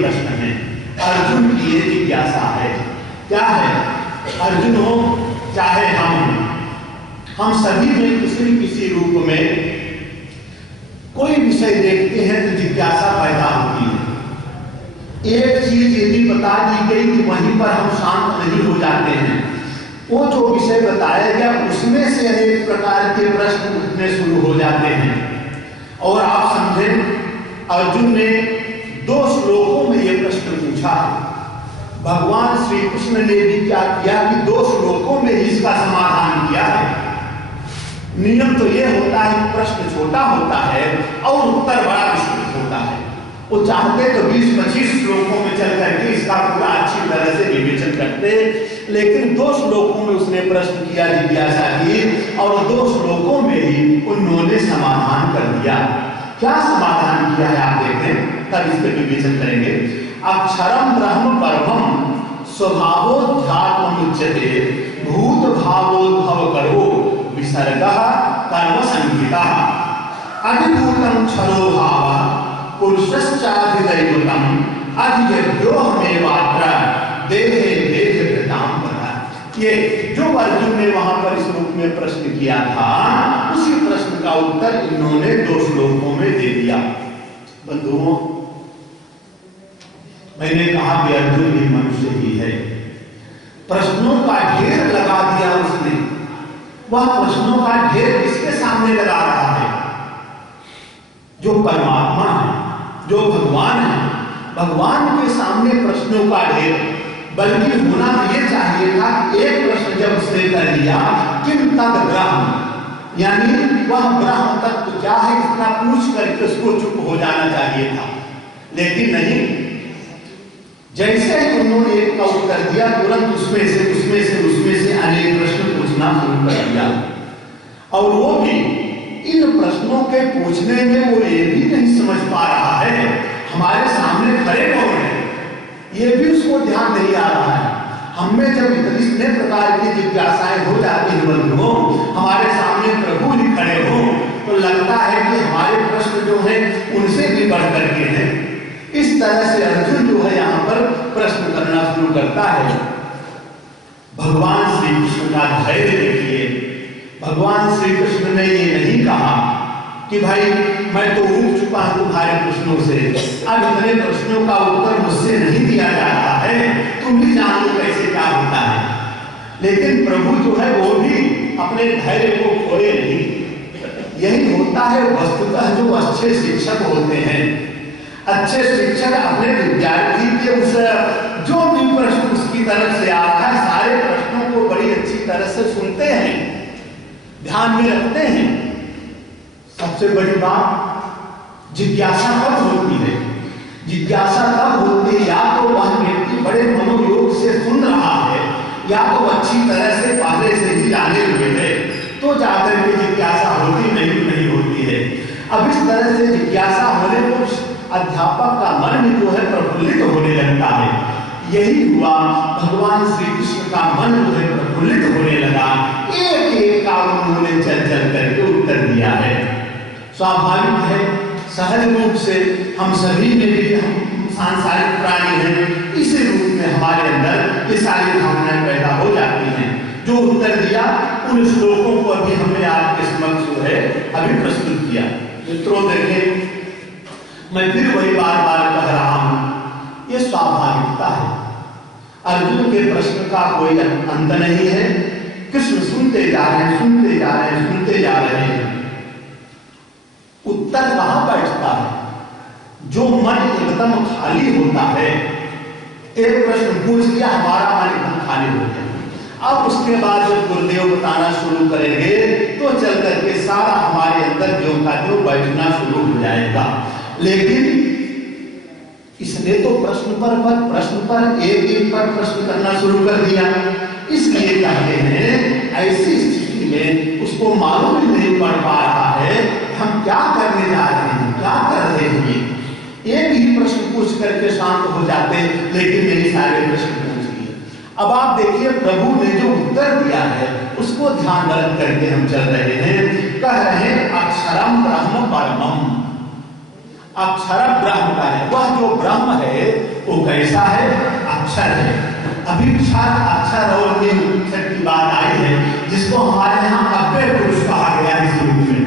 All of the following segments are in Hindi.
प्रश्न है, अर्जुन की ये जिज्ञासा है। क्या है? अर्जुन हो चाहे हम सभी में किसी न किसी रूप में कोई विषय देखते हैं तो जिज्ञासा पैदा होती है। एक चीज यदि बता दी गई कि वहीं पर हम शांत नहीं हो जाते हैं, वो जो विषय बताया गया उसमें से अनेक प्रकार के प्रश्न उठने शुरू हो जाते हैं। और आप समझें, अर्जुन ने 2 श्लोकों में यह प्रश्न पूछा। भगवान श्री कृष्ण ने भी क्या किया कि 2 श्लोकों में इसका समाधान किया है। नियम तो यह होता है कि प्रश्न छोटा होता है और उत्तर बड़ा विस्तृत होता है। वो चाहते तो 20-25 श्लोकों में चल करके इसका पूरा अच्छी तरह से विवेचन करते, लेकिन 2 श्लोकों में उसने प्रश्न किया, जिज्ञासा की, और 2 श्लोकों में ही उन्होंने समाधान कर दिया। क्या समाधान किया है आप देखें, तब इस पर विवेचन करेंगे। अक्षरम ब्रह्म परमम स्वभावोध्यात्ममुच्यते भूत भावोद्भव करो विसर्गः कर्म संहितः अधिभूतं क्षरो भावः पुरुषश्चाधिदैवतम् अधियज्ञोहमेवात्र देहे देहे कृतां परा। ये जो अर्जुन ने वहां पर इस रूप में प्रश्न किया था, उसी प्रश्न का उत्तर इन्होंने 2 श्लोकों में दे दिया। बंधुओं, मैंने कहा कि अर्जुन भी मनुष्य ही है। प्रश्नों का ढेर लगा दिया उसने। वह प्रश्नों का ढेर किसके सामने लगा रहा है? जो परमात्मा है, जो भगवान है, भगवान के सामने प्रश्नों का ढेर। बल्कि होना यह चाहिए था, एक प्रश्न जब उसने कर दिया, किम तद ब्रह्म, यानी वह ब्रह्म तत्व क्या है, इतना पूछ करके उसको चुप हो जाना चाहिए था। लेकिन नहीं, जैसे ही उन्होंने एक का उत्तर दिया, तुरंत उसमें से अनेक प्रश्न पूछना शुरू कर दिया। और वो भी इन प्रश्नों के पूछने में वो ये भी नहीं समझ पा रहा है हमारे सामने खड़े कौन है, ये भी उसको ध्यान नहीं आ रहा है। हमें जब इतने प्रकार की जिज्ञासाएं हो जाती हैं बंधुओं, हमारे सामने प्रभु ही खड़े हो, तो लगता है कि हमारे प्रश्न जो है उनसे भी बढ़ करके हैं। इस तरह से अर्जुन जो है यहाँ पर प्रश्न करना शुरू करता है। भगवान श्री कृष्ण का धैर्य देखिए। भगवान श्री कृष्ण ने ये नहीं कहा कि भाई मैं तो ऊब चुका हूं तुम्हारे प्रश्नों से, अब इतने प्रश्नों का उत्तर मुझसे नहीं दिया जा रहा है, तुम भी जान लो कैसे क्या होता है। लेकिन प्रभु जो है वो भी अपने धैर्य को खोए नहीं। यही होता है वस्तुतः जो अच्छे शिक्षक होते हैं। अच्छे शिक्षक अपने विद्यार्थी के उस जो भी प्रश्न उसकी तरफ से आता है, सारे प्रश्नों को बड़ी अच्छी तरह से सुनते हैं, ध्यान में रखते हैं। सबसे बड़ी बात, जिज्ञासा कब होती है? जिज्ञासा तब होती है या तो वह व्यक्ति बड़े मनोयोग से सुन रहा है, या तो अच्छी तरह से पहले से ही जाने हुए है, तो जाकर के जिज्ञासा होती नहीं होती है। अब इस तरह से जिज्ञासा होने को अध्यापक का मन जो है प्रफुल्लित होने लगता है। यही हुआ, भगवान श्री कृष्ण का मन जो है प्रफुल्लित होने लगा। एक का उन्होंने चल करके उत्तर दिया है। स्वाभाविक है, सहज रूप से हम सभी में भी, हम सांसारिक प्राणी हैं, इसी रूप में हमारे अंदर ये सारी भावनाएं पैदा हो जाती हैं। जो उत्तर दिया उन श्लोकों को अभी हमने आपके समक्ष जो है अभी प्रस्तुत किया। मित्रों देखें, मैं फिर वही बार कह रहा हूं, यह स्वाभाविकता है। अर्जुन के प्रश्न का कोई अंत नहीं है। कृष्ण सुनते जा रहे हैं। उत्तर कहां बैठता है? जो मन एकदम खाली होता है। एक प्रश्न पूछ लिया, हमारा मन एकदम खाली हो गया। अब उसके बाद जब गुरुदेव बताना शुरू करेंगे तो चल करके सारा हमारे अंदर जो का जो बैठना शुरू हो जाएगा। लेकिन इसने तो प्रश्न पर एक पर प्रश्न करना शुरू कर दिया। इसलिए कहते हैं ऐसी स्थिति में उसको मालूम ही नहीं पड़ पा रहा है हम क्या करने जा रहे हैं, क्या कर रहे हैं। एक ही प्रश्न पूछ करके शांत हो जाते, लेकिन यही सारे प्रश्न पूछ लिए। अब आप देखिए, प्रभु ने जो उत्तर दिया है उसको ध्यान रख करके हम चल रहे हैं। कह रहे हैं अक्षरम ब्रह्म परमम। अक्षर ब्रह्म का है। वह जो ब्रह्म है वो कैसा है? अक्षर है। अभी अक्षर और निरक्षर की बात आई है, जिसको हमारे यहाँ अव्यय पुरुष कहा गया है। इस रूप में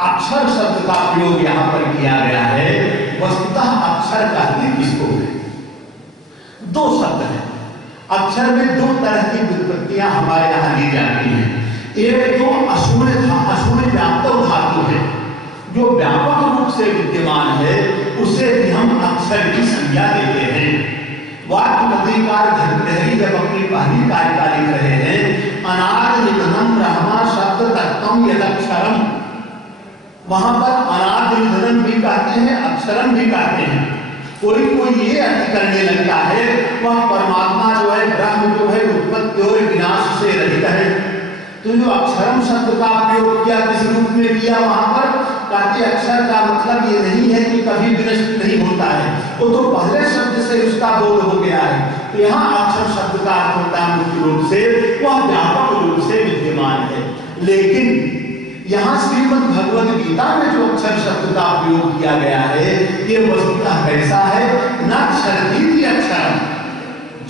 अक्षर शब्द का प्रयोग यहाँ पर किया गया है। वस्तुतः अक्षर कहते किसको है? दो शब्द है। अक्षर में दो तरह की व्युत्पत्तियां हमारे यहाँ ली जाती हैं। एक तो अशून्य व्याप्त धातु है, जो व्यापक रूप से विद्यमान है, उसे भी हम अक्षर की संज्ञा देते हैं। वाक्यकार धनहरी जब अपनी पहली कारिका लिख रहे हैं, अनाद निधनम ब्रह्मा शब्द तत्वम यदक्षरम, वहां पर अनाद निधनम भी कहते हैं, अक्षरम भी कहते हैं। कोई ये अर्थ करने लगता है वह परमात्मा जो है, ब्रह्म जो है, उत्पत्ति और विनाश से रहित है। तो जो अक्षरम शब्द का प्रयोग किया, किस रूप में किया? वहां पर कहते अक्षर का मतलब ये नहीं है कि कभी विनष्ट नहीं होता है, वो तो पहले शब्द से उसका बोध हो गया है। तो यहाँ अक्षर शब्द का अर्थ होता है मुख्य रूप से वह व्यापक रूप से विद्यमान है। लेकिन यहाँ श्रीमद् भगवद गीता में जो अक्षर शब्द का प्रयोग किया गया है, ये वस्तुतः कैसा है? न क्षरती अक्षर,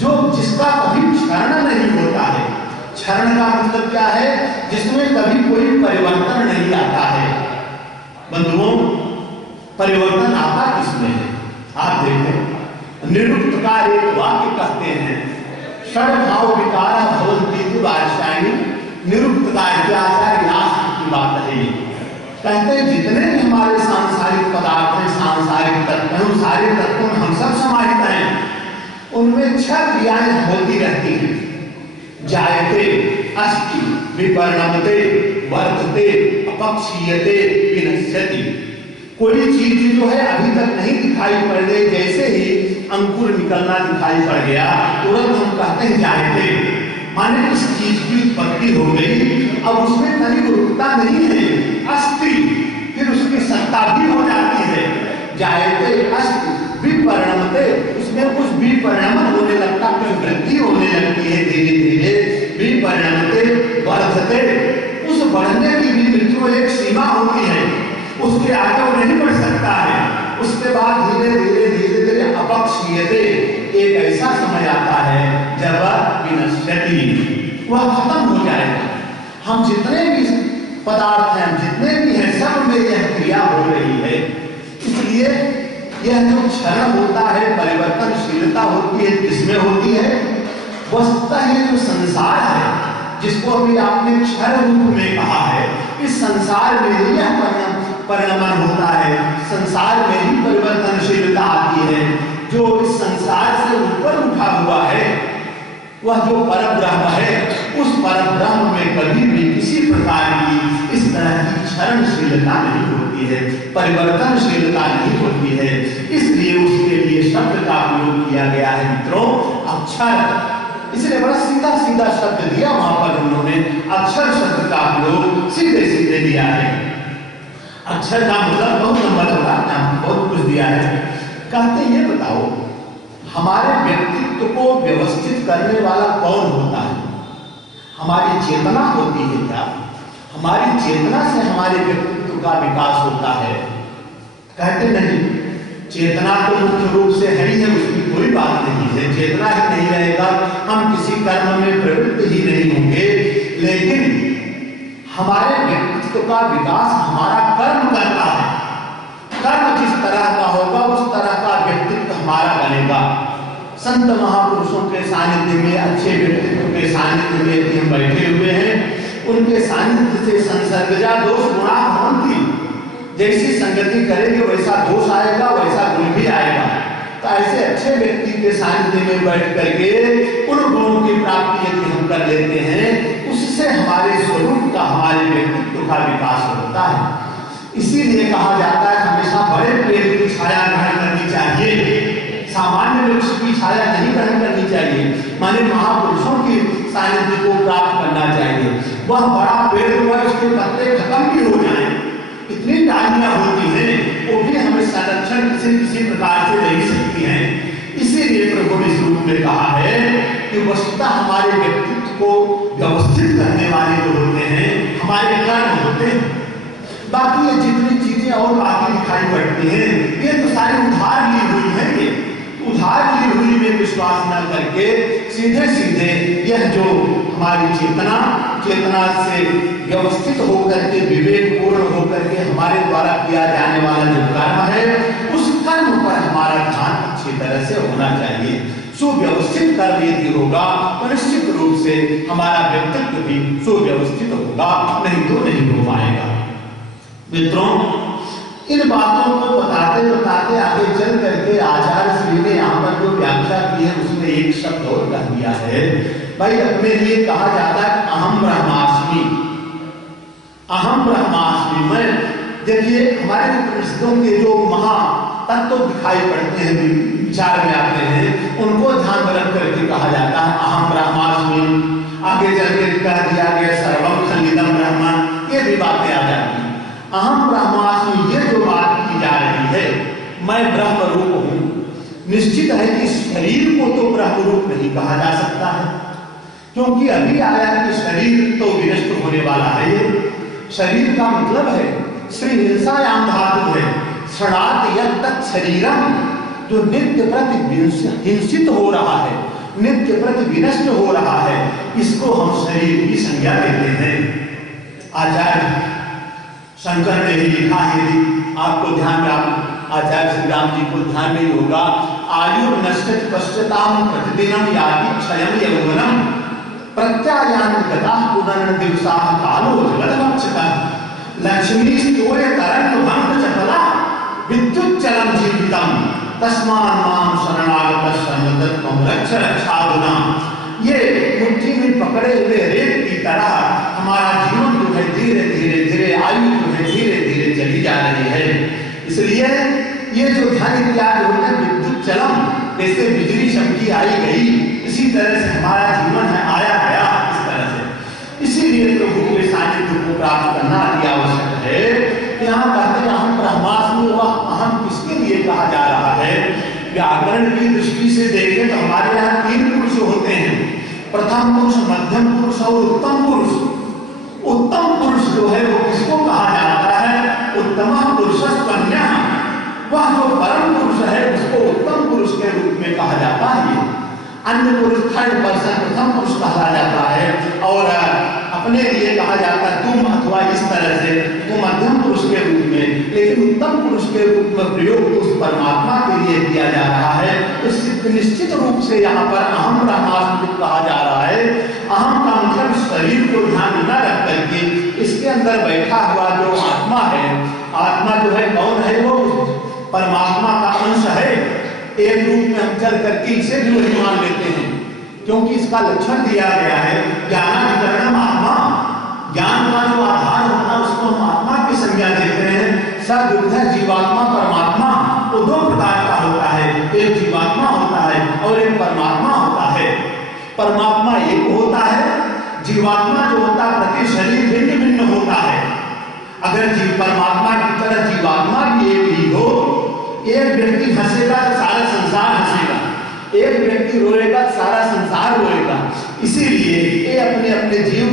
जो जिसका कभी क्षरण नहीं होता है। क्षरण का मतलब क्या है? जिसमें कभी कोई परिवर्तन नहीं आता है। बंधुओं, परिवर्तन आता किसमें है? आप देखें, निरुक्तकार एक वाक्य कहते हैं, षड भाव विकारा भवन्ति वार्षायणी। निरुक्तकार के आचार्य व्यास की बात है। कहते हैं जितने भी हमारे सांसारिक पदार्थ हैं, सांसारिक तत्व हैं, उन सारे तत्वों में हम सब समाहित हैं। उनमें छह क्रियाएं होती रहती हैं। जायते, अस्ति, विपरिणमते, वर्धते, अपक्षीयते, विनश्यति। कोई चीज जो है अभी तक नहीं दिखाई पड़ रही, जैसे ही अंकुर निकलना दिखाई पड़ गया, तुरंत हम कहते हैं जायते, माने इस चीज की उत्पत्ति हो गई। अब उसमें तनिक रुकता नहीं है। अस्ति, फिर उसकी सत्ता भी हो जाती है। जायते, अस्ति, विपरिणमते, उसमें कुछ विपरिणमन होने लगता, कुछ वृद्धि होने लगती है धीरे धीरे। विपरिणमते, वर्धते, उस बढ़ने की भी मित्रों एक सीमा होती है, उसके आगे वो नहीं बढ़ सकता है। उसके बाद धीरे धीरे धीरे धीरे अपक्षीयते, एक ऐसा समय आता है जब विनश्यति, वह खत्म हो जाएगा। हम जितने भी पदार्थ हैं, जितने भी हैं, सब में यह क्रिया हो रही है। इसलिए यह जो क्षरण होता है, परिवर्तनशीलता होती है, किसमें होती है? वस्तुतः ये जो संसार है, जिसको अभी आपने क्षर रूप में कहा है, इस संसार में ही यह परिणमन होता है, संसार में ही परिवर्तनशीलता आती है। जो इस संसार से ऊपर उठा हुआ है, वह जो परब्रह्म है, उस परब्रह्म में कभी भी किसी प्रकार की इस तरह की क्षरणशीलता नहीं होती है, परिवर्तनशीलता नहीं होती है। इसलिए उसके लिए शब्द का प्रयोग किया गया है मित्रों, अक्षर। इसलिए बड़ा सीधा सीधा शब्द दिया वहां पर उन्होंने, अक्षर शब्द का प्रयोग सीधे सीधे दिया है। अक्षर का मतलब बहुत लंबा चौड़ा, बहुत कुछ दिया है। कहते ये बताओ, हमारे व्यक्तित्व को व्यवस्थित करने वाला कौन होता है? हमारी चेतना होती है क्या? हमारी चेतना से हमारे व्यक्तित्व का विकास होता है? कहते नहीं, चेतना तो मुख्य रूप से है ही है, उसकी कोई बात नहीं है। चेतना ही नहीं रहेगा, हम किसी कर्म में प्रवृत्त ही नहीं होंगे। लेकिन हमारे व्यक्तित्व का विकास हमारा कर्म करता है। कर्म जिस तरह का होगा, उस तरह का व्यक्तित्व हमारा बनेगा। संत महापुरुषों के सानिध्य में, अच्छे व्यक्तित्व के सानिध्य में यदि हम बैठे हुए हैं, उनके सानिध्य से संसर्गजा दोष गुणा भवन्ति। जैसी संगति करेंगे वैसा दोष आएगा, वैसा गुण भी आएगा। तो ऐसे अच्छे व्यक्ति के सानिध्य में बैठ करके उन गुणों की प्राप्ति यदि हम कर लेते हैं, उससे हमारे स्वरूप का, हमारे व्यक्तित्व का विकास होता है। इसीलिए कहा जाता है हमेशा बड़े पेड़ की छाया ग्रहण करनी चाहिए, सामान्य वृक्ष की छाया नहीं ग्रहण करनी चाहिए। माने महापुरुषों की सानिध्य को प्राप्त करना चाहिए। वह बड़ा पेड़ जो है, उसके पत्ते खत्म भी हो जाए, इतनी डालियां होती हैं, वो भी हमें संरक्षण किसी प्रकार से नहीं सकती हैं। इसीलिए प्रभु ने इस रूप में कहा है कि वस्तुतः हमारे व्यक्तित्व को व्यवस्थित करने वाले जो होते हैं, हमारे कर्म होते हैं। बाकी ये जितनी चीजें और बाकी दिखाई पड़ती हैं, ये तो सारी उधार ली हुई है। ये उधार ली हुई में विश्वास न करके सीधे सीधे यह जो हमारी चेतना से व्यवस्थित होकर के विवेक पूर्ण होकर के हमारे द्वारा किया जाने वाला जो कर्म है, उस कर्म पर हमारा ध्यान अच्छी तरह से होना चाहिए। सुव्यवस्थित कर्म यदि होगा तो निश्चित रूप से हमारा व्यक्तित्व भी सुव्यवस्थित होगा, नहीं तो नहीं हो पाएगा। मित्रों, इन बातों को बताते बताते आगे चल करके आचार्य श्री ने यहाँ पर जो व्याख्या की है उसमें एक शब्द और कह दिया है। भाई अपने लिए कहा जाता है अहम ब्रह्मास्मि, अहम ब्रह्मास्मि। मैं देखिए हमारे उपनिषदों के जो महा तत्व दिखाई पड़ते हैं, विचार में आते हैं, उनको ध्यान में रख करके कहा जाता है अहम ब्रह्मास्मि। आगे चल के कह दिया गया सर्वम खंडितम ब्रह्म, ये भी बातें आ जाती हैं। अहम ब्रह्मास्मि, ये जो बात की जा रही है, मैं ब्रह्म रूप हूं। निश्चित है कि शरीर को तो ब्रह्म रूप नहीं कहा जा सकता है, क्योंकि अभी आया कि शरीर तो विनष्ट होने वाला है। ये शरीर का मतलब है श्री हिंसायाम धातु है, क्षणात यत् शरीरम, जो नित्य प्रति हिंसित हो रहा है, नित्य प्रति विनष्ट हो रहा है, इसको हम शरीर की संज्ञा देते हैं। आचार्य शंकर ने ही लिखा है, आपको ध्यान में, आप आचार्य श्री राम जी को ध्यान में होगा, आयु नष्ट पश्चाताम प्रतिदिनम याति क्षयम यौवनम प्रत्यायान गता पुनर्न दिवसाः कालो जलवक्षतः लक्ष्मी स्तोय तरंग भंग चपला विद्युत चलम जीवितम तस्मान् मां शरणागत शरणदत्तम रक्ष रक्षादुना। ये मुट्ठी में पकड़े हुए रेत की तरह हमारा जीवन जो है धीरे धीरे धीरे आयु जो है धीरे धीरे चली जा रही है। इसलिए ये जो ध्यान किया होता है विद्युत चलम, जैसे बिजली चमकी आई गई, इसी तरह से हमारा जीवन है आया गया इस तरह से। इसीलिए प्रभु के सानिध्य को प्राप्त करना अति आवश्यक है। यहाँ कहते हैं अहम ब्रह्मास्मि, वह अहम किसके लिए कहा जा रहा है? व्याकरण की दृष्टि से देखें तो हमारे यहाँ 3 पुरुष होते हैं, प्रथम पुरुष, मध्यम पुरुष और उत्तम पुरुष। उत्तम पुरुष जो है वो किसको कहा जाता है? उत्तम पुरुषस्तन्यः, वह जो परम पुरुष है उसको उत्तम पुरुष के रूप में कहा जाता है। अन्य पुरुष थर्ड पर्सन प्रथम पुरुष कहा जाता है, और अपने लिए कहा जाता है तुम, अथवा इस तरह से तुम मध्यम पुरुष के रूप में, लेकिन उत्तम पुरुष के रूप में प्रयोग उस परमात्मा के लिए किया जा रहा है। तो निश्चित रूप से यहाँ पर अहम ब्रह्मास्मि कहा जा रहा है। अहम का मतलब शरीर को ध्यान न रख करके इसके अंदर बैठा हुआ जो आत्मा है, आत्मा जो है कौन है? वो परमात्मा का अंश है। एक रूप में हम चल करके इसे भी वही मान लेते हैं, क्योंकि इसका लक्षण दिया गया है ज्ञानाधिकरणम आत्मा, ज्ञान का जो आधार होता है उसको हम आत्मा की संज्ञा देते हैं। सद्बुद्ध जीवात्मा परमात्मा तो 2 प्रकार का होता है, एक जीवात्मा होता है और एक परमात्मा होता है। परमात्मा एक होता है, जीवात्मा जो होता है प्रति शरीर भिन्न भिन्न होता है। अगर जीव परमात्मा की तरह जीवात्मा भी एक ही हो, एक व्यक्ति हंसेगा तो सारा संसार हंसेगा, एक व्यक्ति रोएगा तो सारा संसार रोएगा। इसीलिए ये अपने अपने जीव